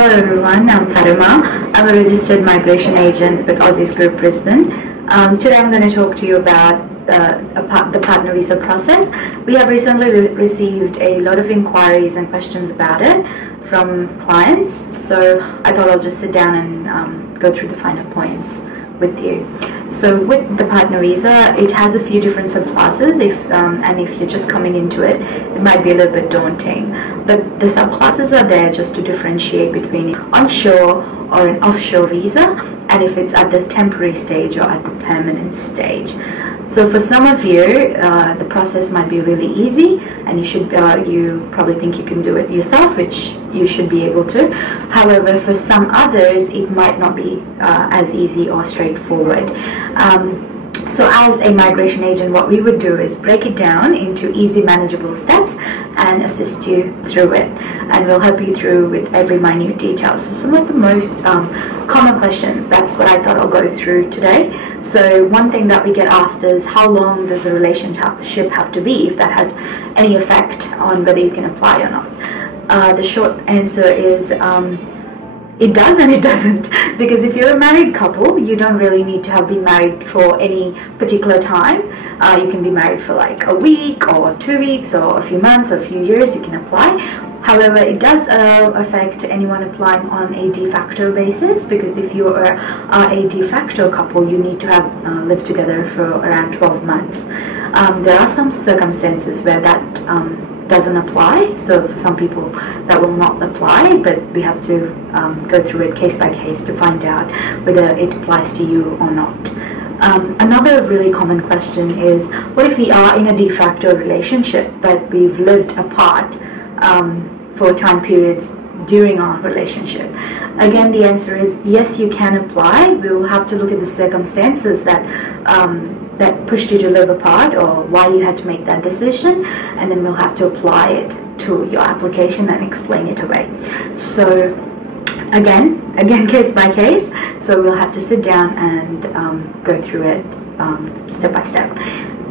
Hello everyone, I'm Fatima. I'm a registered migration agent with Aussizz Group Brisbane. Today I'm going to talk to you about the partner visa process. We have recently received a lot of inquiries and questions about it from clients, so I thought I'll just sit down and go through the finer points with you. So with the partner visa, it has a few different subclasses. And if you're just coming into it, it might be a little bit daunting. But the subclasses are there just to differentiate between onshore or an offshore visa, and if it's at the temporary stage or at the permanent stage. So for some of you, the process might be really easy, and you probably think you can do it yourself, which you should be able to. However, for some others, it might not be as easy or straightforward. So as a migration agent, what we would do is break it down into easy, manageable steps and assist you through it. And we'll help you through with every minute detail. So some of the most common questions, that's what I thought I'll go through today. So one thing that we get asked is, how long does the relationship have to be, if that has any effect on whether you can apply or not? The short answer is, it does and it doesn't, because if you're a married couple, you don't really need to have been married for any particular time. You can be married for like a week or 2 weeks or a few months or a few years, you can apply. However, it does affect anyone applying on a de facto basis, because if you are a de facto couple, you need to have lived together for around 12 months. There are some circumstances where that doesn't apply, so for some people that will not apply, but we have to go through it case by case to find out whether it applies to you or not. Another really common question is, what if we are in a de facto relationship but we've lived apart for time periods during our relationship? Again, the answer is yes, you can apply. We will have to look at the circumstances that pushed you to live apart, or why you had to make that decision, and then we'll have to apply it to your application and explain it away. So again case by case, so we'll have to sit down and go through it step by step.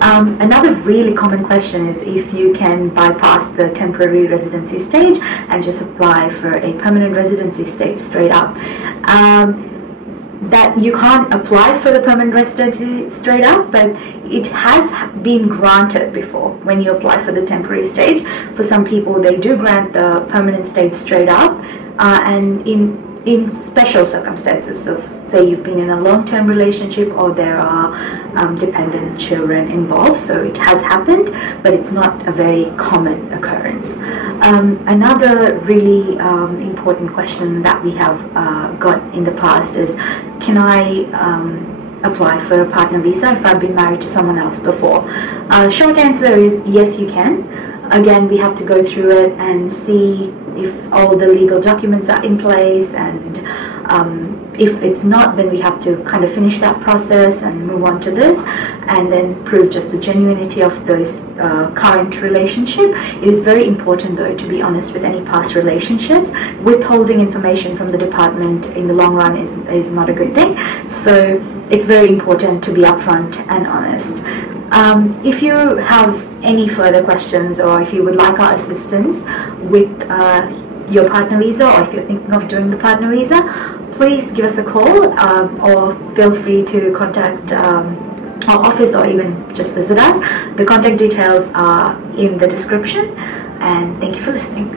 Another really common question is if you can bypass the temporary residency stage and just apply for a permanent residency stage straight up. That you can't apply for the permanent residency straight up, but it has been granted before when you apply for the temporary stage. For some people, they do grant the permanent stage straight up, and in special circumstances. So say you've been in a long-term relationship, or there are dependent children involved, so it has happened, but it's not a very common occurrence. Another really important question that we have got in the past is, can I apply for a partner visa if I've been married to someone else before? Short answer is yes, you can. Again, we have to go through it and see if all the legal documents are in place, and if it's not, then we have to kind of finish that process and move on to this, and then prove just the genuinity of this current relationship. It is very important, though, to be honest with any past relationships. Withholding information from the department in the long run is not a good thing, so it's very important to be upfront and honest. If you have any further questions, or if you would like our assistance with your partner visa, or if you're thinking of doing the partner visa, please give us a call, or feel free to contact our office, or even just visit us. The contact details are in the description, and thank you for listening.